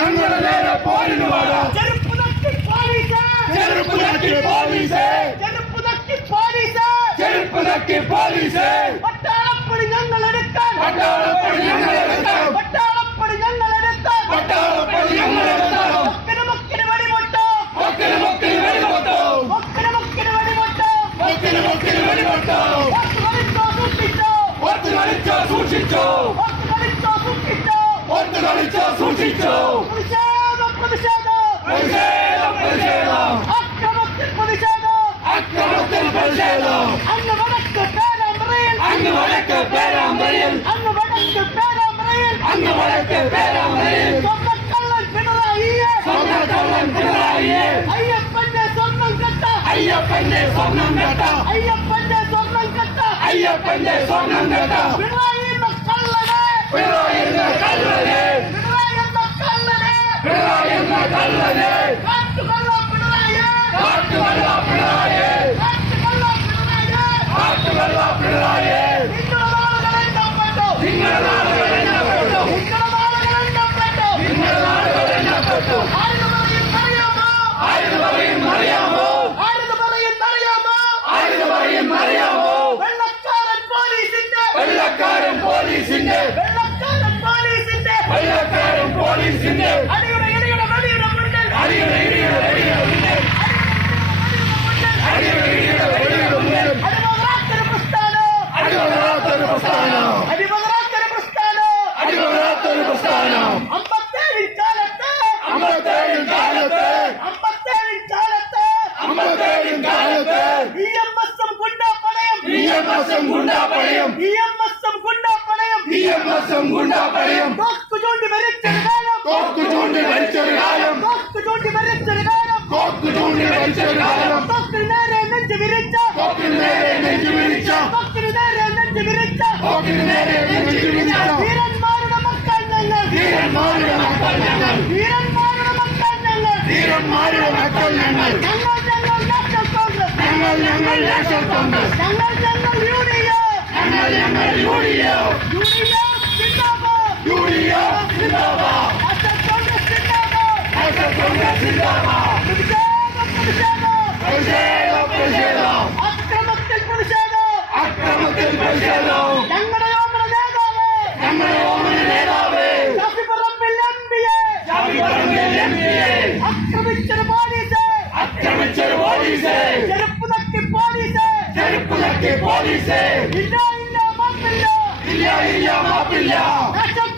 ഞങ്ങളുടെ നേരെ പോരിന് വാടാ. ചെരുപ്പ് തട്ടി പോലീസ്, ചെരുപ്പ് തട്ടി പോലീസ്, ചെരുപ്പ് തട്ടി പോലീസ്, ചെരുപ്പ് തട്ടി പോലീസ്. പട്ടാളപ്പടി ഞങ്ങൾ എടുക്കാൻ, പട്ടാളപ്പടി ഞങ്ങൾ എടുക്കാം, പട്ടാളപ്പടി ഞങ്ങൾ എടുക്കാൻ, പട്ടാളപ്പടി ഞങ്ങൾ എടുക്കാം. മൊക്കിന് മൊക്കിന് വെടിപൊട്ടോ, മൊക്കിന് മൊക്കിന് വെടിപൊട്ടോ, മൊക്കിന് മൊക്കിന് വെടിപൊട്ടോ, മൊക്കിന് മൊക്കിന് വെടിപൊട്ടോ. ഒത്തു കളിച്ചോ സൂക്ഷിച്ചോ, ഒത്തു കളിച്ചോ സൂക്ഷിച്ചോ, ഒത്തു കളിച്ചോ സൂക്ഷിച്ചോ. ഒത്തു കളിച്ചോ സൂക്ഷിച്ചോ. പ്രതിഷേധം പ്രതിഷേധം, പ്രതിഷേധം പ്രതിഷേധം, അക്രമത്തിൽ പ്രതിഷേധം. അക്രമത്തിൽ പ്രതിഷേധം. അങ്ങ് വടക്ക് പേരാമ്പ്രയിൽ, അങ്ങ് വടക്ക് പേരാമ്പ്രയിൽ, അങ്ങ് വടക്ക് പേരാമ്പ്രയിൽ, അങ്ങ് വടക്ക് പേരാമ്പ്രയിൽ. സ്വർണ്ണക്കള്ളൻ പിണറായിയെ, സ്വർണ്ണക്കള്ളൻ പിണറായിയെ, അയ്യപ്പന്റെ സ്വർണ്ണം കെട്ട, അയ്യപ്പന്റെ സ്വർണം കെട്ട, അയ്യപ്പന്റെ സ്വർണ്ണം കെട്ട, അയ്യപ്പന്റെ സ്വർണം കെട്ട. പിണറായി എന്ന കള്ളനെ, പിണറായി എന്ന കള്ളനെ, പിണറായി എന്ന കള്ളനെ, പിണറായി എന്ന കള്ളനെ. കാട്ടുകള്ള പിണറായിയെ, കാട്ടുകള്ള പിണറായിയെ, കാട്ടുകള്ള പിണറായിയെ. കാട്ടുകള്ള പിണറായിയെ. നിങ്ങളുടെ നാളുകൾ എണ്ണപ്പെട്ടു, നിങ്ങളുടെ നാളുകൾ എണ്ണപ്പെട്ടു, നിങ്ങളുടെ നാളുകൾ എണ്ണപ്പെട്ടു. നിങ്ങളുടെ നാളുകൾ എണ്ണപ്പെട്ടു. ആരെന്ന് പറയുന്നറിയാമോ, ആരെന്ന് പറയും അറിയാമോ, ആരെന്ന് പറയുന്നറിയാമോ. ആരെന്ന് പറയും അറിയാമോ. വെള്ളക്കാരൻ പോലീസിന്റെ, വെള്ളക്കാരൻ പോലീസിന്റെ, വെള്ളക്കാരൻ പോലീസിന്റെ വെള്ളക്കാരൻ പോലീസിന്റെ അടിയുടെ ഇടിയുടെ വെടിയുടെ മുന്നിൽ, അടിയുടെ ഇടിയുടെ വെടിയുടെ മുന്നിൽ, അടിയുടെ ഇടിയുടെ വെടിയുടെ മുന്നിൽ അടിമകളാത്തൊരു പ്രസ്ഥാനം, അടിമകളാത്തൊരു പ്രസ്ഥാനം, അടിമകളാത്തൊരു പ്രസ്ഥാനം. അടിമകളാത്തൊരു പ്രസ്ഥാനം. 57 കാലത്ത്, 57 കാലത്ത്, 57 കാലത്ത് 57 കാലത്ത് EMS-ഉം ഗുണ്ടാപ്പടയും, EMS-ഉം ഗുണ്ടാപ്പടയും, EMS-ഉം ഗുണ്ടാപ്പടയും EMS-ഉം ഗുണ്ടാപ്പടയും തോക്ക് ചൂണ്ടി മരിച്ചൊരു കാലം, തോക്ക് ചൂണ്ടി മരിച്ചൊരു കാലം, തോക്ക് ചൂണ്ടി മരിച്ചൊരു കാലം. തോക്ക് ചൂണ്ടി മരിച്ചൊരു കാലം. തോക്കിന് നേരെ നെഞ്ച് വിരിച്ച, തോക്കിന് നേരെ നെഞ്ചു വിരിച്ച, തോക്കിന് നേരെ നെഞ്ച് വിരിച്ച തോക്കിന് നേരെ നെഞ്ചു വിരിച്ച വീരന്മാരുടെ മക്കൾ ഞങ്ങൾ, വീരന്മാരുടെ മക്കൾ ഞങ്ങൾ, വീരന്മാരുടെ മക്കൾ ഞങ്ങൾ. വീരന്മാരുടെ മക്കൾ ഞങ്ങൾ. ഞങ്ങൾ നാഷണൽ കോൺഗ്രസ്, ഞങ്ങൾ നാഷണൽ കോൺഗ്രസ്, ഞങ്ങൾ UDF, ഞങ്ങൾ UDF, സിന്ദാബാദ്, UDF സിന്ദാബാദ്, നാഷണൽ കോൺഗ്രസ് സിന്ദാബാദ്. നാഷണൽ കോൺഗ്രസ് സിന്ദാബാദ്. പ്രതിഷേധം പ്രതിഷേധം, പ്രതിഷേധം പ്രതിഷേധം, അക്രമത്തിൽ പ്രതിഷേധം. അക്രമത്തിൽ പ്രതിഷേധം. ഞങ്ങളുടെ ഓമന നേതാവ് ഞങ്ങളുടെ ഓമന നേതാവ് ഷാഫി പറമ്പിൽ MPയെ ഷാഫി പറമ്പിൽ MPയെ ആക്രമിച്ചൊരു പോലീസ്, ആക്രമിച്ചൊരു പോലീസ്, ചെരുപ്പ് തട്ടി പോലീസ്. ചെരുപ്പ് തട്ടി പോലീസ്. ഇല്ല ഇല്ല മാപ്പില്ല, ഇല്ല ഇല്ല മാപ്പില്ല. നാഷണൽ